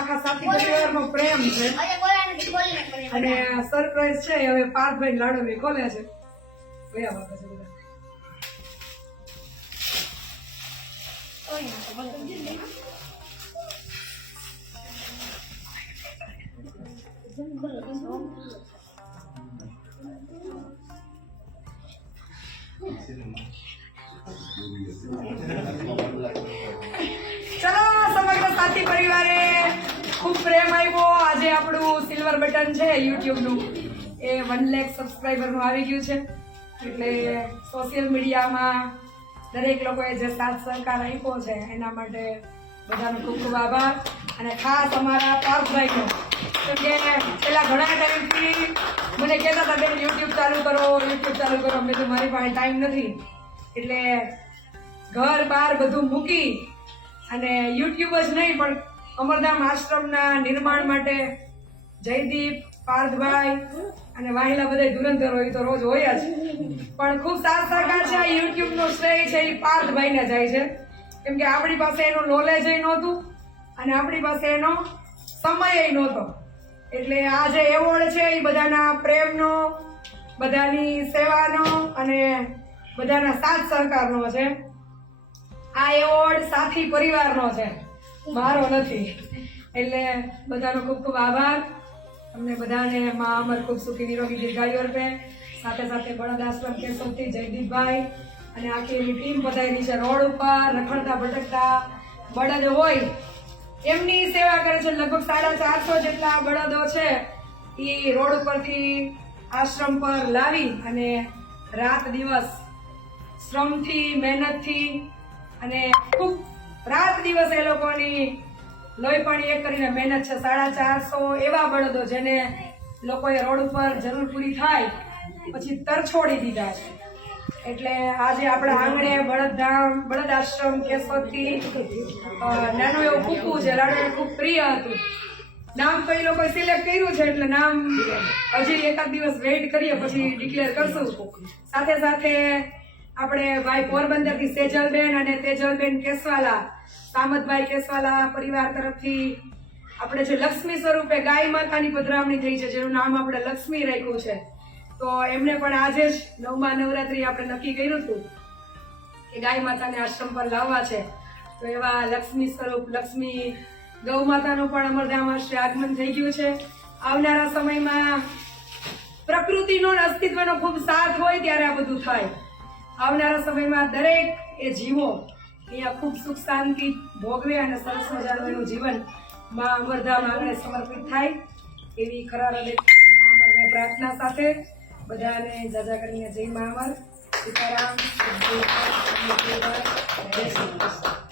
આખા સાથી પરિવારનો પ્રેમ છે અને સરપ્રાઈઝ છે હવે પાર્થભાઈ લાડુ ખોલે છે ગયા વાગે છે બધા ચલો સમગ્ર સાથી પરિવારે ખૂબ પ્રેમ આવ્યો આજે આપણું સિલ્વર બટન છે YouTube નું એ 1 લાખ સબસ્ક્રાઇબર નું આવી ગયું છે એટલે સોશિયલ મીડિયામાં દરેક લોકોએ જે સાથ સહકાર આપ્યો છે એના માટે બધાનો ખૂબ ખૂબ આભાર અને ખાસ અમારા પાર્થભાઈનો કે પેલા ઘણા ટાઈમથી મને કહેતા હતા બેન YouTube ચાલુ કરો મેં તો મારી પાસે ટાઈમ નથી એટલે ઘર બહાર બધું મૂકી અને YouTube જ નહીં પણ અમરધામ આશ્રમના નિર્માણ માટે જયદીપ પાર્થભાઈ અને વાહિલા બધા ધુરંધર હોય તો રોજ હોય જ પણ ખૂબ સાથ સહકાર છે આ YouTube નો શ્રેય છે એ પાર્થભાઈને જાય છે કેમ કે આપણી પાસે એનું નોલેજ નહોતું અને આપણી પાસે એનો સમય નહોતો એટલે આ જે એવોર્ડ છે એ બધાના પ્રેમનો બધાની સેવાનો અને બધાના સાથ સહકારનો છે આ એવોર્ડ સાથી પરિવારનો છે મારો નથી એટલે બધાનો ખૂબ ખૂબ આભાર તમને બધાને માં અમર ખૂબ સુખી નિરોગી દીર્ઘાયુ આપે સાથે સાથે બળદ આશ્રમ કેશવથી જયદીપભાઈ અને આખી એની ટીમ બધાની છે રોડ ઉપર રખડતા ભટકતા બળદ હોય એમની સેવા કરે છે લગભગ 450 જેટલા બળદો છે એ રોડ ઉપરથી આશ્રમ પર લાવી અને રાત દિવસ શ્રમથી મહેનતથી અને ખૂબ રાત દિવસ એ લોકોની લોહી પાણી એક કરીને મહેનત છે 450 એવા બળદો જેને લોકોએ રોડ ઉપર જરૂર પૂરી થાય પછી તરછોડી દીધા છે એટલે આજે આપણા આંગણે બળદ આશ્રમ કેશવથી નાનું એવું કૂકું છે લાડુ ખૂબ પ્રિય હતું નામ તો એ લોકોએ સિલેક્ટ કર્યું છે એટલે નામ હજી એકાદ દિવસ વેઇટ કરીએ પછી ડિક્લેર કરશું સાથે સાથે આપણે ભાઈ પોરબંદરથી સેજલબેન અને તેજલબેન કેસવાલા સામતભાઈ કેસવાલા પરિવાર તરફથી આપણે જે લક્ષ્મી સ્વરૂપે ગાય માતાની પધરામણી થઈ છે જેનું નામ આપણે લક્ષ્મી રાખ્યું છે તો એમને પણ આજે જ 9મા નવરાત્રી આપણે નક્કી કર્યું હતું કે ગાય માતાને આશ્રમ પર લાવવા છે તો એવા લક્ષ્મી સ્વરૂપ લક્ષ્મી ગૌ માતાનું પણ અમરધામ આશ્રય આગમન થઈ ગયું છે આવનારા સમયમાં પ્રકૃતિનો અસ્તિત્વનો ખૂબ સાથ હોય ત્યારે આ બધું થાય આવનારા સમયમાં દરેક એ જીવો અહીંયા ખૂબ સુખ શાંતિ ભોગવે અને સરસ મજાનું એનું જીવન માં અમરધામ આંગણે સમર્પિત થાય એવી ખરા હૃદયથી માં અમરને પ્રાર્થના સાથે બધાને જાજા કરીને જય માં અમર સીતારામ જય શ્રી કૃષ્ણ